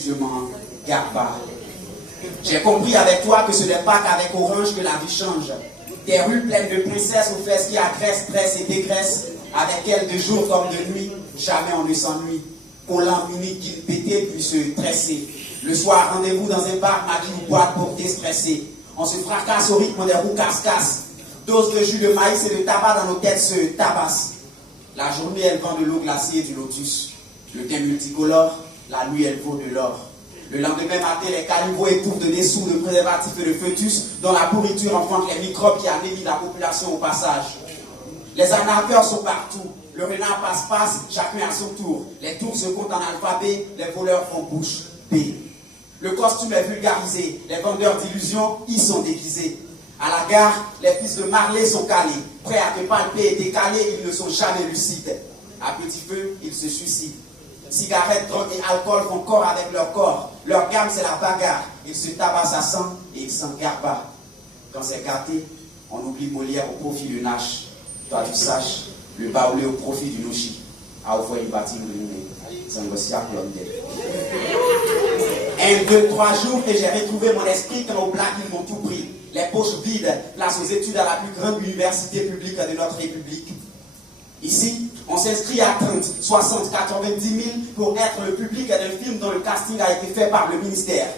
puis je m'en garba. J'ai compris avec toi que ce n'est pas qu'avec Orange que la vie change. Des rues pleines de princesses aux fesses qui agressent, pressent et dégraissent. Avec elles de jour comme de nuit, jamais on ne s'ennuie. Qu'on l'ennuie qu'il pétait puis se tresser. Le soir, rendez-vous dans un bar, magie ou boîte pour déstresser. On se fracasse au rythme des roues casse-casse. Dose de jus de maïs et de tabac dans nos têtes se tabassent. La journée, elle vend de l'eau glacée et du lotus. Le teint multicolore, la nuit, elle vaut de l'or. Le lendemain matin, les caniveaux étouffent de dessous, de préservatifs et de fœtus, dont la pourriture enfante les microbes qui anémient la population au passage. Les arnaqueurs sont partout. Le renard passe-passe, chacun à son tour. Les tours se comptent en alphabet, les voleurs font bouche B. Le costume est vulgarisé, les vendeurs d'illusions y sont déguisés. À la gare, les fils de Marley sont calés, prêts à te palper et décaler, ils ne sont jamais lucides. À petit feu, ils se suicident. Cigarettes, drogue et alcool font corps avec leur corps. Leur gamme, c'est la bagarre. Ils se tabassent à sang et ils s'en garbent. Quand c'est gâté, on oublie Molière au profit de Nash. Toi, tu saches, le baoulé au profit du Nochi. À au foyer bâti de l'humain. C'est un gossier l'homme d'elle. 1, 2, 3 jours et j'ai retrouvé mon esprit quand aux Blacks ils m'ont tout pris. Les poches vides, place aux études à la plus grande université publique de notre République. Ici, on s'inscrit à 30, 60, 90 000 pour être le public d'un film dont le casting a été fait par le ministère.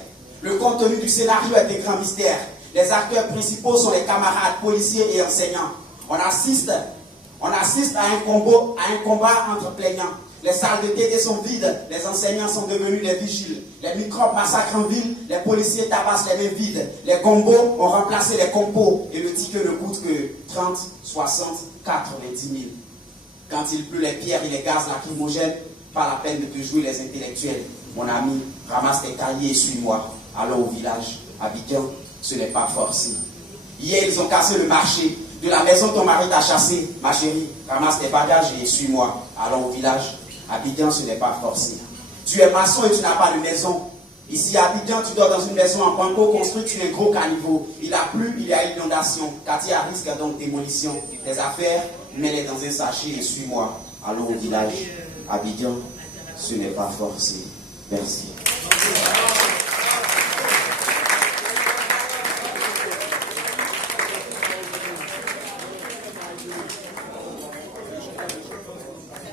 Le contenu du scénario est des grands mystères. Les acteurs principaux sont les camarades policiers et enseignants. On assiste à un combat entre plaignants. Les salles de TD sont vides, les enseignants sont devenus des vigiles. Les microbes massacrent en ville, les policiers tabassent les mains vides. Les combos ont remplacé les compos et le ticket ne coûte que 30, 60, 90 000. Quand il pleut les pierres et les gaz lacrymogènes, pas la peine de te jouer les intellectuels. Mon ami, ramasse tes cahiers et suis-moi. Allons au village. Abidjan, ce n'est pas forcé. Hier, ils ont cassé le marché. De la maison, ton mari t'a chassé. Ma chérie, ramasse tes bagages et suis-moi. Allons au village. Abidjan, ce n'est pas forcé. Tu es maçon et tu n'as pas de maison. Ici à Abidjan, tu dors dans une maison en banco construite sur un gros caniveau. Il a plu, il y a inondation. Quartier à risque donc démolition. Tes affaires, mets-les dans un sachet et suis-moi. Allons au village. Abidjan, ce n'est pas forcé. Merci.